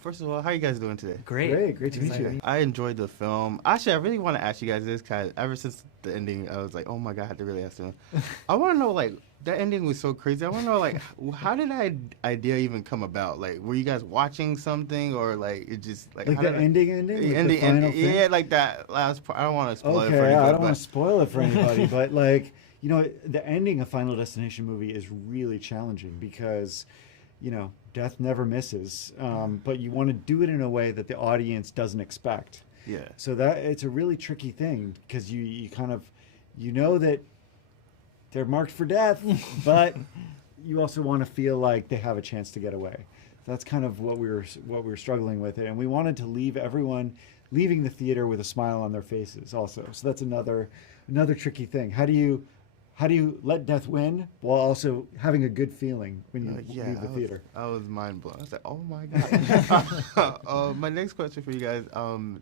First of all, how are you guys doing today? Great. Great to meet you. I enjoyed the film. Actually, I really want to ask you guys this because ever since the ending, I was like, oh my God, I have to really ask them. I want to know, like, that ending was so crazy. I want to know, like, how did that idea even come about? Like, were you guys watching something or, like, it just, like, Like how the did ending? The Like ending, the final thing? yeah, like that last part. I don't want to spoil it for Okay, anybody. I don't want to spoil it for anybody, but like, you know, the ending of Final Destination movie is really challenging because, you know, death never misses, but you want to do it in a way that the audience doesn't expect. Yeah. So that it's a really tricky thing because you kind of, you know that they're marked for death, but you also want to feel like they have a chance to get away. That's kind of what we were struggling with, and we wanted to leave everyone leaving the theater with a smile on their faces also. So that's another tricky thing. How do you let death win while also having a good feeling when you leave the theater? I was mind blown. I was like, oh my God. My next question for you guys,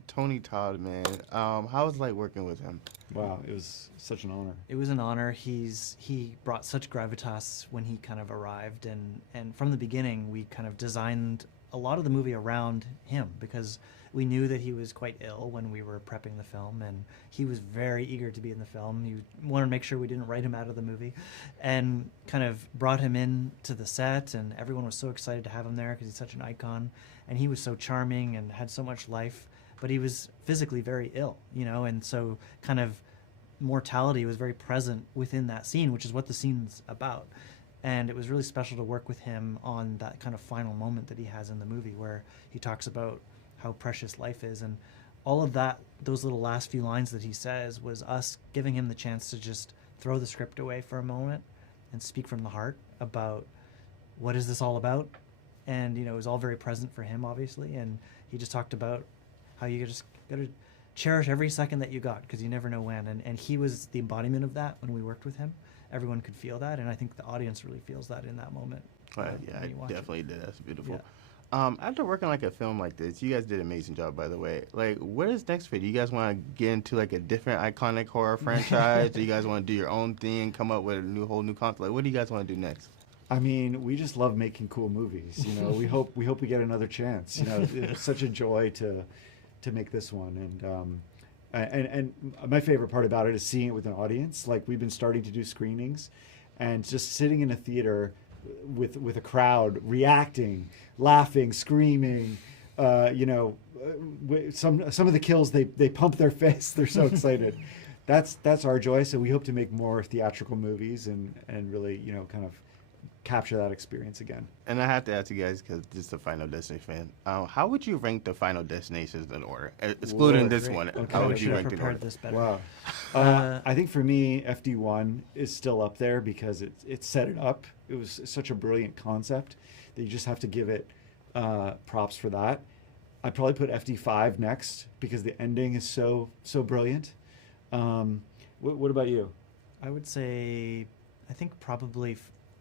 Tony Todd, man. How was it like working with him? Wow, it was such an honor. It was an honor. He brought such gravitas when he kind of arrived, and from the beginning we kind of designed a lot of the movie around him because we knew that he was quite ill when we were prepping the film, and he was very eager to be in the film. He wanted to make sure we didn't write him out of the movie, and kind of brought him in to the set, and everyone was so excited to have him there because he's such an icon, and he was so charming and had so much life, but he was physically very ill, you know, and so kind of mortality was very present within that scene, which is what the scene's about. And it was really special to work with him on that kind of final moment that he has in the movie where he talks about how precious life is, and all of that, those little last few lines that he says was us giving him the chance to just throw the script away for a moment and speak from the heart about what is this all about. And you know, it was all very present for him, obviously, and he just talked about how you just gotta cherish every second that you got because you never know when, and he was the embodiment of that when we worked with him. Everyone could feel that, and I think the audience really feels that in that moment. Yeah, I definitely did. That's beautiful. Yeah. After working like a film like this, you guys did an amazing job, by the way. Like, what is next for you? Do you guys want to get into like a different iconic horror franchise? Do you guys want to do your own thing, come up with a whole new concept? Like, what do you guys want to do next? I mean, we just love making cool movies. You know, we hope we get another chance. You know, it's such a joy to make this one, and my favorite part about it is seeing it with an audience. Like, we've been starting to do screenings, and just sitting in a theater with a crowd reacting, laughing, screaming. You know, some of the kills they pump their fists. They're so excited. That's our joy. So we hope to make more theatrical movies and really, you know, kind of capture that experience again. And I have to ask you guys, because this is a Final Destination fan, how would you rank the Final Destinations in order, excluding this one? Okay. How would you I rank it in order? this better. Wow. I think for me, FD1 is still up there because it set it up. It was such a brilliant concept that you just have to give it props for that. I'd probably put FD5 next because the ending is so brilliant. What about you? I would say, I think probably,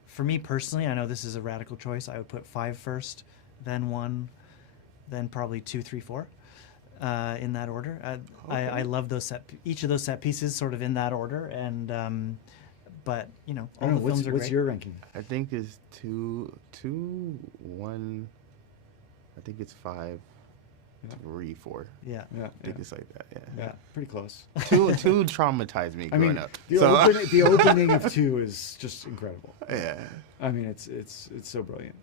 for me personally, I know this is a radical choice, I would put 5 first, then 1, then probably 2, 3, 4, in that order. Okay. I love each of those set pieces sort of in that order, and but you know, all the films are what's great. your ranking? I think it's 2, 1. I think it's 5, 3, 4. Yeah. I think it's like that. Yeah, pretty close. Two traumatized me I growing mean, up. the opening of 2 is just incredible. Yeah. I mean, it's so brilliant.